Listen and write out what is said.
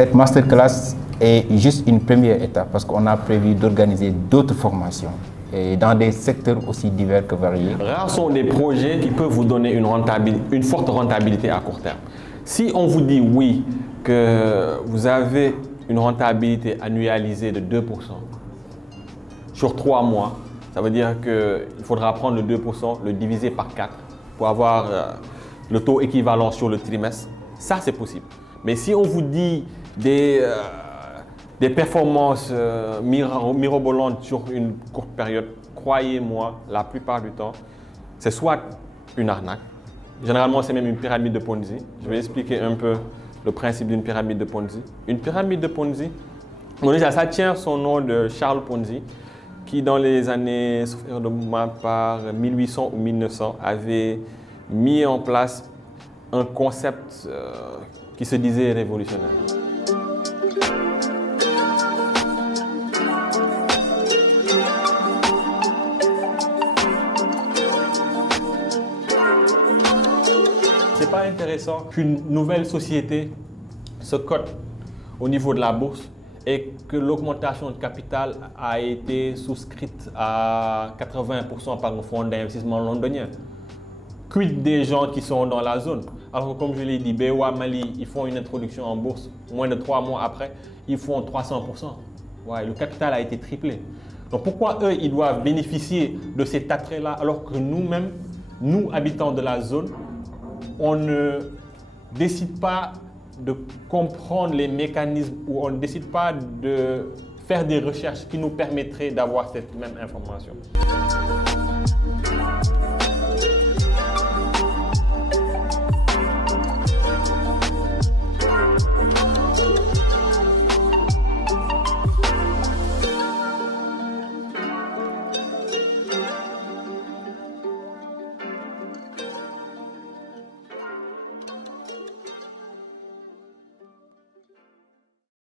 cette masterclass est juste une première étape parce qu'on a prévu d'organiser d'autres formations et dans des secteurs aussi divers que variés. Rares sont des projets qui peuvent vous donner une forte rentabilité à court terme. Si on vous dit oui, que vous avez une rentabilité annualisée de 2% sur 3 mois, ça veut dire qu'il faudra prendre le 2%, le diviser par 4 pour avoir le taux équivalent sur le trimestre. Ça, c'est possible. Mais si on vous dit des performances mirobolantes sur une courte période, croyez-moi, la plupart du temps, c'est soit une arnaque. Généralement, c'est même une pyramide de Ponzi. Je vais expliquer un peu le principe d'une pyramide de Ponzi. Une pyramide de Ponzi, bon, déjà, ça tient son nom de Charles Ponzi, qui dans les années, sauf erreur de ma part, 1800 ou 1900, avait mis en place un concept qui se disait révolutionnaire. C'est pas intéressant qu'une nouvelle société se cote au niveau de la bourse et que l'augmentation de capital a été souscrite à 80% par un fonds d'investissement londonien. Quid des gens qui sont dans la zone? Alors que comme je l'ai dit, BOA Mali, ils font une introduction en bourse, moins de 3 mois après, ils font 300%. Ouais, le capital a été triplé. Donc pourquoi eux, ils doivent bénéficier de cet attrait-là alors que nous-mêmes, nous habitants de la zone, on ne décide pas de comprendre les mécanismes ou on ne décide pas de faire des recherches qui nous permettraient d'avoir cette même information.